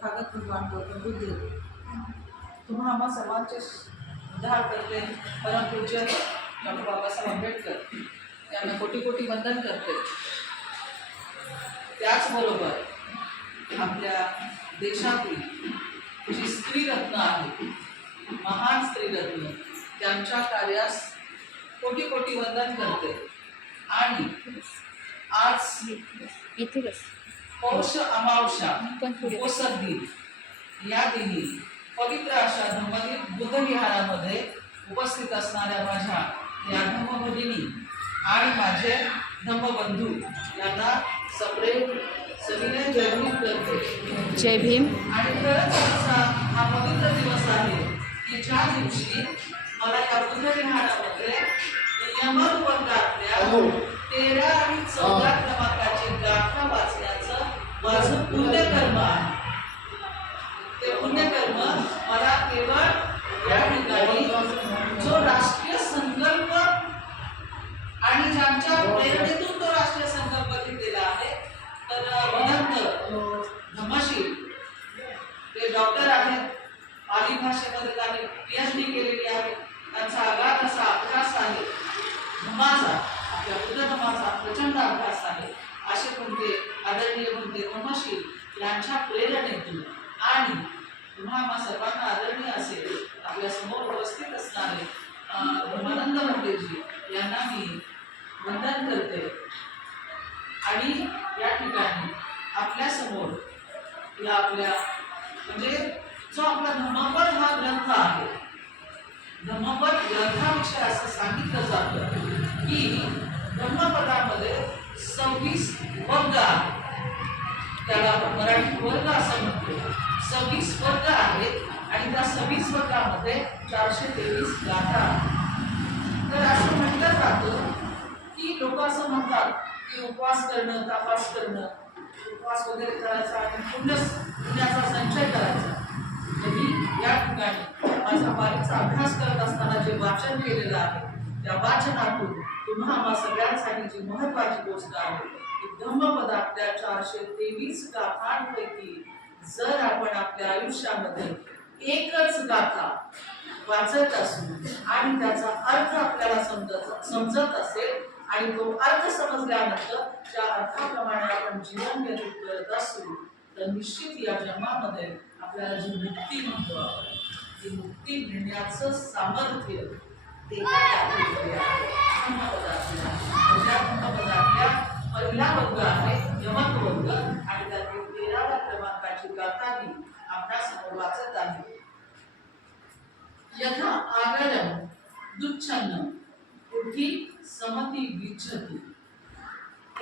तथागत भगवान गौतम बुद्ध तुम्हा आम्हा सर्वांचे उद्धार करते परमपूज्य डॉक्टर बाबासाहेब आंबेडकर यांना कोटी कोटी वंदन करते। त्याचबरोबर आपल्या देशातील जी स्त्रीरत्न आहे, महान स्त्रीरत्न, त्यांच्या कार्यास कोटी कोटी वंदन करते। आणि आज पौष अमावस्या उपोषण दिन या दिनी पवित्र अशा धम्मदीप बुद्ध विहारामध्ये उपस्थित असणाऱ्या माझ्या या धम्मभगिनी आणि माझे धम्मबंधू यांना सविनय जय भीम करते। जय भीम। आणि खरंच असा हा पवित्र दिवस आहे की ज्या दिवशी मला या बुद्ध विहारामध्ये नियमन वर्गातल्या 13 आणि 14 क्रमांकाची गाथा वाचण्याचं माझं पुण्यकर्म आहे। ते पुण्यकर्म मला केवळ या ठिकाणी जो राष्ट्रीय संकल्प आणि ज्यांच्या प्रेरणेतून तो राष्ट्रीय संकल्प लिहिलेला आहे, तर विनंत धम्मशील ते डॉक्टर आहेत, पाली भाषेमध्ये त्यांनी PhD केलेली आहे, त्यांचा आगाध असा अभ्यास आहे, धम्माचा आपल्या बुद्ध धम्माचा प्रचंड अभ्यास आहे। असे कोणते आदरणीय कोणते धम्मशील यांच्या प्रेरणेतून आणि तुम्हा सर्वांना आदरणीय असेल आपल्या समोर उपस्थित असणारे धर्मानंद मंदिरजी यांना मी वंदन करते। आणि या ठिकाणी आपल्या समोर या आपल्या म्हणजे जो आपला धम्मपद हा ग्रंथ आहे, धम्मपद ग्रंथाविषयी असं सांगितलं जातं की धम्मपदामध्ये 26 वर्ग आहेत। त्याला आपण मराठी वर्ग असं म्हणतो। 26 वर्ग आहेत आणि त्या 26 वर्गामध्ये 423 गाथा आहेत। तर असं म्हटलं जातं की लोक असं म्हणतात की उपवास करणं, तापास करणं, उपवास वगैरे करायचा आणि पुण्याचा संचय करायचा। मी या ठिकाणी माझा बारीचा अभ्यास करत असताना जे वाचन केलेलं आहे, त्या वाचनातून तुम्हा आम्हा सगळ्यांसाठी जी महत्वाची गोष्ट आहे की धम्मपदातल्या 423 गाथांपैकी जर आपण आपल्या आयुष्यामध्ये एकच गाथा वाचत असू आणि त्याचा अर्थ आपल्याला समजत असेल आणि तो अर्थ समजल्यानंतर त्या अर्थाप्रमाणे आपण जीवन व्यतीत करत असू, तर निश्चित या जन्मामध्ये आपल्याला जी मुक्ती म्हणतो आपण, ती मुक्ती मिळण्याचं सामर्थ्य पहिला वर्ग आहे यमक वर्ग आणि त्यातील 13व्या क्रमांकाची गाथा ही आपल्यासमोर वाचत आहे। यथा आगरम दुच्छन्न बुद्धि समति विच्छति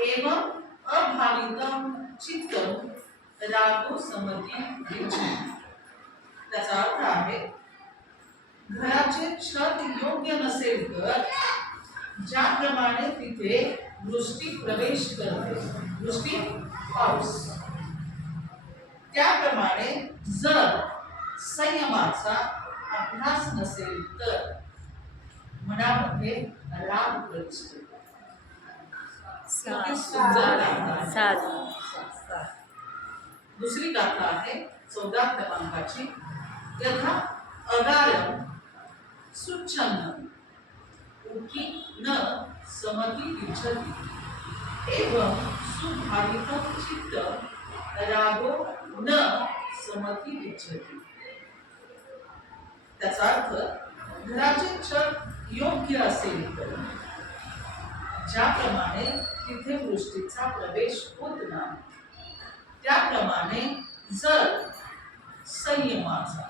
एवं अभावितं चित्तं रागो समति विच्छति। त्याचा अर्थ आहे, घराचे छत योग्य नसेल तर ज्याप्रमाणे तिथे वृष्टी प्रवेश करते, वृष्टी पाऊस, त्याप्रमाणे जर संयमाचा अभ्यास नसेल तर मनामध्ये राग प्रविष्ट होतो। दुसरी गाथा आहे 14 क्रमांकाची। यथा अगारम सुच्छन्न उकी न समति विच्छति एवं सुभावितं चित्त रागो न समति विच्छति। त्याचा अर्थ, घराचे छत योग्य असेल तर ज्याप्रमाणे तिथे वृष्टीचा प्रवेश होत नाही, त्याप्रमाणे जर संयमाचा,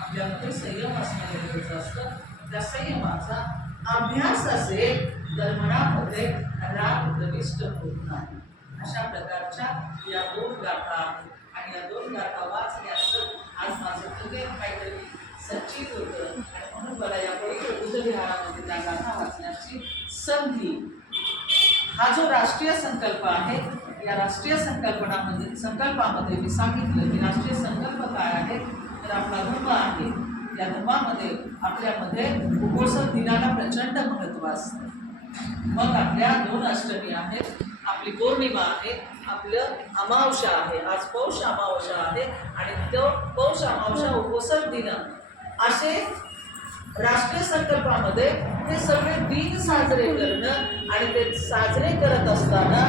आपल्यामध्ये संयम असणं गरजेचं असतं, त्या संयमाचा अभ्यास असेल तर मनामध्ये राग प्रविष्ट होत नाही। अशा प्रकारच्या या 2 गाथा आहेत आणि या 2 गाथा वाचण्याचं आज माझं हृदय काहीतरी सच्चित होतं आणि म्हणून मला या पवित्र बुद्ध विहारामध्ये त्या गाथा वाचण्याची संधी। हा जो राष्ट्रीय संकल्प आहे, या राष्ट्रीय संकल्पामध्ये मी सांगितलं की राष्ट्रीय संकल्प काय आहे, तर आपला धर्म आहे। या धर्मामध्ये आपल्यामध्ये उपोषण दिनाला प्रचंड महत्त्व असतं। मग आपल्या 2 अष्टमी आहेत, आपली पौर्णिमा आहे आपलं अमावस्या आहे, आज पौष अमावस्या आहे आणि तो पौष अमावस्या उपवास दिनं असे राष्ट्रीय संकल्पामध्ये हे सगळे दिन साजरे करणं आणि ते साजरे करत असताना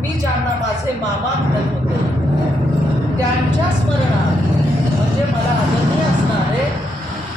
मी ज्यांना माझे मामा म्हणत होते त्यांच्या स्मरणात म्हणजे मला आदरणीय असणारे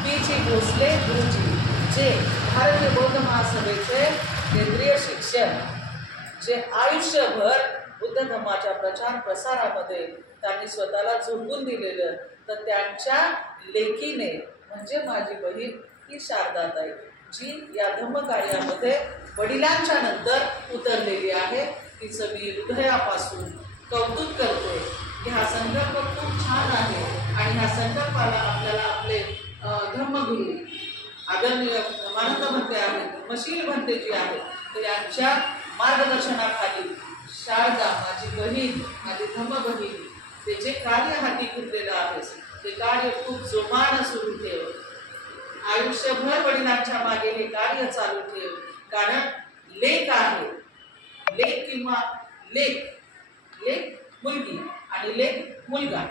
पी जी भोसले गुरुजी जे भारतीय बौद्ध महासभेचे केंद्रीय शिक्षक जे आयुष्यभर बुद्ध धर्माच्या प्रचार प्रसारामध्ये त्यांनी स्वतःला झोकून दिलेलं तर त्यांच्या लेकीने म्हणजे माझी बहीण ही शारदाताई जी या धम्मकार्यामध्ये वडिलांच्या नंतर उतरलेली आहे तिचं मी हृदयापासून कौतुक करते की हा संकल्प खूप छान आहे आणि ह्या संकल्पाला आपल्याला आपले धर्मगुरू आदरणीय मानंद म्हणते आहेत मशील म्हणते जी आहे तर यांच्या मार्गदर्शनाखाली शारदा माझी बहीण माझी धम्मबहीण ते जे कार्य हाती घेतलेलं आहे ते कार्य खूप जोमानं सुरू ठेव आयुष्यभर वडिलांच्या मागे हे कार्य चालू ठेव कारण लेक आहे लेक किंवा लेक मुलगी आणि लेक मुलगा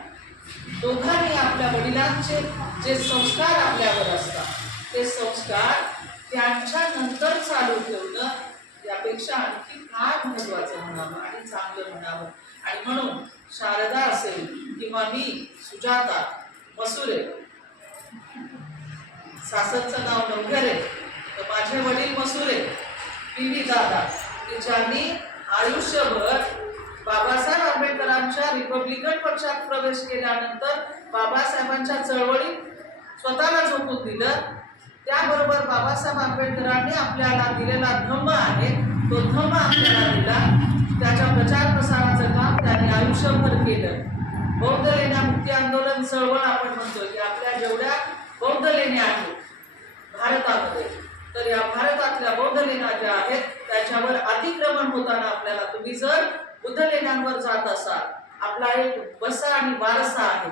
दोघांनी आपल्या वडिलांचे जे संस्कार आपल्यावर असतात ते संस्कार त्यांच्या नंतर चालू ठेवणं यापेक्षा आणखी काय महत्वाचं म्हणावं आणि चांगलं म्हणावं आणि म्हणून शारदा असेल किंवा मी सुजाता मसुरे सासरचं नाव नवघरे तर माझे वडील मसुरे पिंडी दादा की ज्यांनी आयुष्यभर बाबासाहेब आंबेडकरांच्या रिपब्लिकन पक्षात प्रवेश केल्यानंतर बाबासाहेबांच्या चळवळीत स्वतःला झोकून दिलं त्याबरोबर बाबासाहेब आंबेडकरांनी आपल्याला दिलेला धम्म आहे तो धम्म आपल्याला दिला त्याच्या प्रचार प्रसाराचं काम त्यांनी आयुष्यभर केलं बौद्ध लेण्या मुक्ती आंदोलन चळवळ आपण म्हणतो की आपल्या जेवढ्या बौद्ध लेण्या आहेत भारतामध्ये तर या भारतातल्या बौद्ध लेण्या ज्या आहेत त्याच्यावर अतिक्रमण होताना आपल्याला तुम्ही जर बुद्ध लेण्यांवर जात असाल आपला एक बसा आणि वारसा आहे